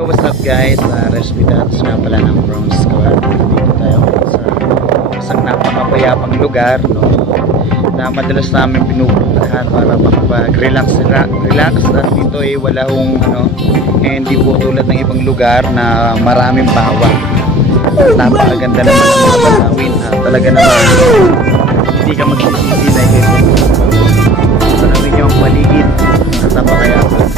What's up guys, Respitats nga pala ng Bronze Squad. Dito tayo sa isang napakapayapang lugar, no, na madalas namin pinupuntahan para makapag-relax at dito ay wala hong hindi po tulad ng ibang lugar na maraming bawang. Napakaganda naman ng mga tanawin at talaga naman hindi ka magsisisi na ito. Tanawin nyo ang paligid at napakalamig.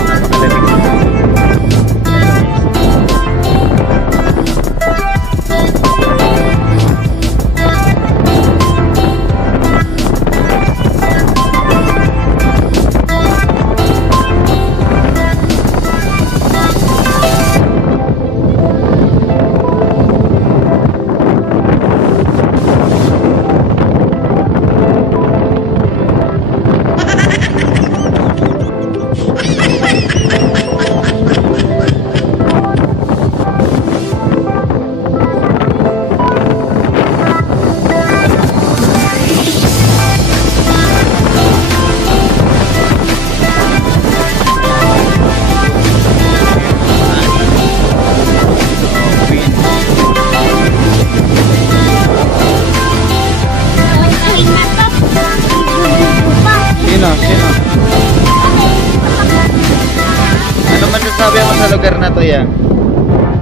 Sabi mo sa lugar na to yan.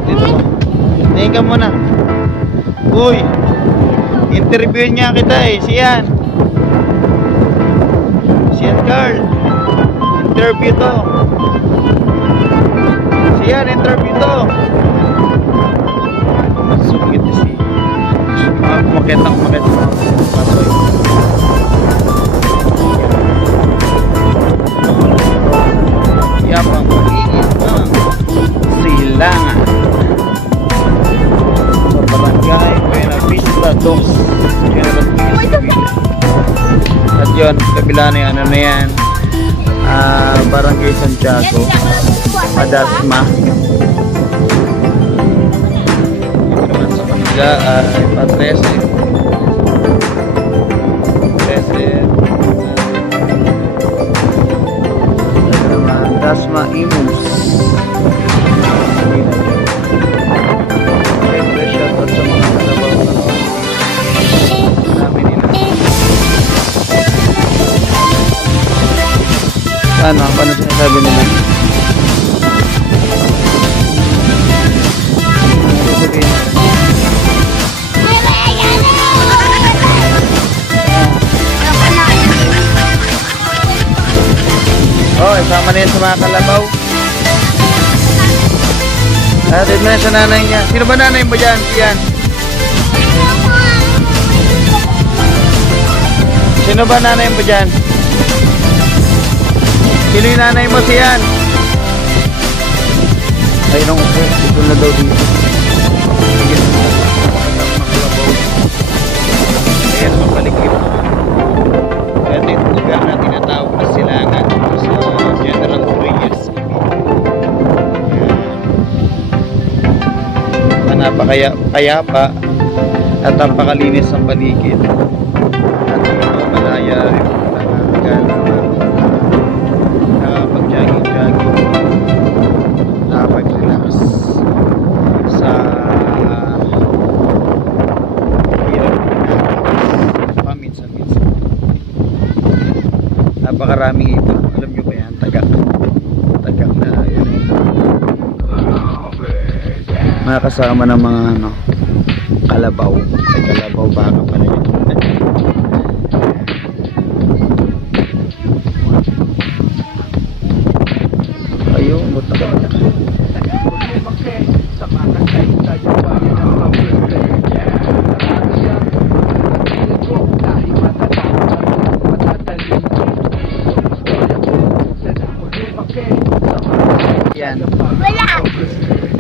Dito mo. Tingin ka muna. Uy, interview niya kita eh. Siyan Carl. Interview to. Siyan, interview to. Masungit si kumakit. Pasoy. Yapang magiging Silangan sa barangay Buena Vista 2 General Trias. At yun, kabila na yung na yan, Barangay Santiago Padasma. Dito naman sa kanila ay Pa13 Dasma Imus. Siyempre shoutout sa mga kalabaw na namin nila. Paano sinasabi nila? Oh, isama na yan sa mga kalabaw. Atid mo na sa nanay niya. Sino ba nanay mo dyan? Siyan. Sino ba nanay mo dyan? Sino yung nanay mo? Siyan. Ay, nung upo. Ito na daw dito. Ayan, mapaligid. Ito yung lugar na tinatawag na Silangan sa General Trias. Napakayapa at napakalinis ang paligid at malaya rin nakapag-jogging nakapag-relax sa paminsan-minsan. Napakaraming ito. Alam nyo ba yan? Tagak na yun. Mga kasama ng mga kalabaw. Ay, kalabaw baka pala yun. Ayun, buta ka. Yan. Wala.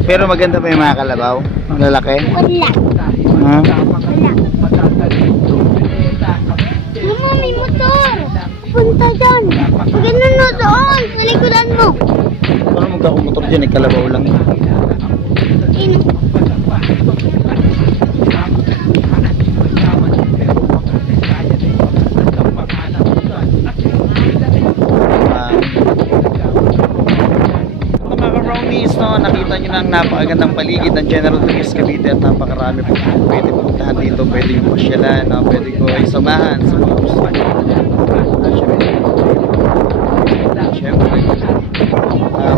Pero maganda pa yung mga kalabaw? Ang lalaki? Wala. Ha? Wala. Mama, may motor. Punta dyan. Maganda na doon. Sa likuran mo. Paano magkakumotor dyan? Kalabaw lang. Ino. Nakita nyo ang napakagandang paligid ng General Trias Cavite at napakarami po pwede puntahan dito, pwede yung pasyalan, pwede ko ay samahan sa mga gusto nyo. Siyempre,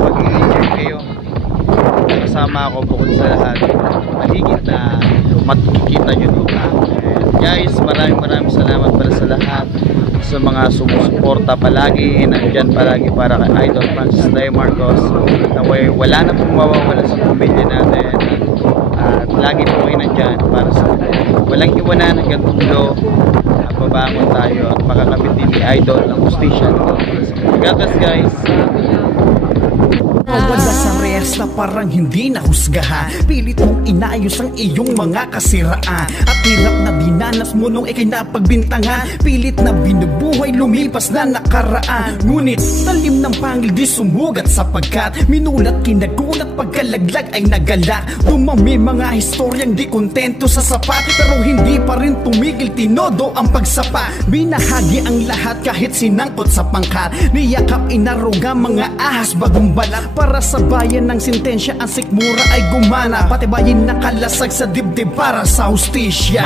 mag-i-enjoy kayo kasama ako bukod sa lahat paligid na makikita nyo dito. Guys, maraming salamat pala sa lahat, sa mga sumusuporta palagi, nandyan palagi para kay Idol Francis Day Marcos, na wala na pong mawawala sa pamilya natin, at lagi po kayo nandyan para sa walang iwanan hanggang dulo. Babangon tayo at makakabit din ni Idol ng justisya. God bless, guys. Wala sa resta parang hindi nahusgahan, pilit mong inayos ang iyong mga kasiraan, at hirap na dinanas mo nung ikay napagbintangan, pilit na binubuhay lumipas na nakaraan. Ngunit talim ng pangil di sumugat, sapagkat minulat kinagulat pagkalaglag ay nagalak. Dumami mga historyang di kontento sa sapat, pero hindi pa rin tumigil tinodo ang pagsapa. Binahagi ang lahat kahit sinangkot sa pangkat, niyakap inaruga mga ahas bagong balat. Para sa bayan ng sintensya ang sikmura ay gumana, pati bayin nakalasag sa dibdib para sa hustisya.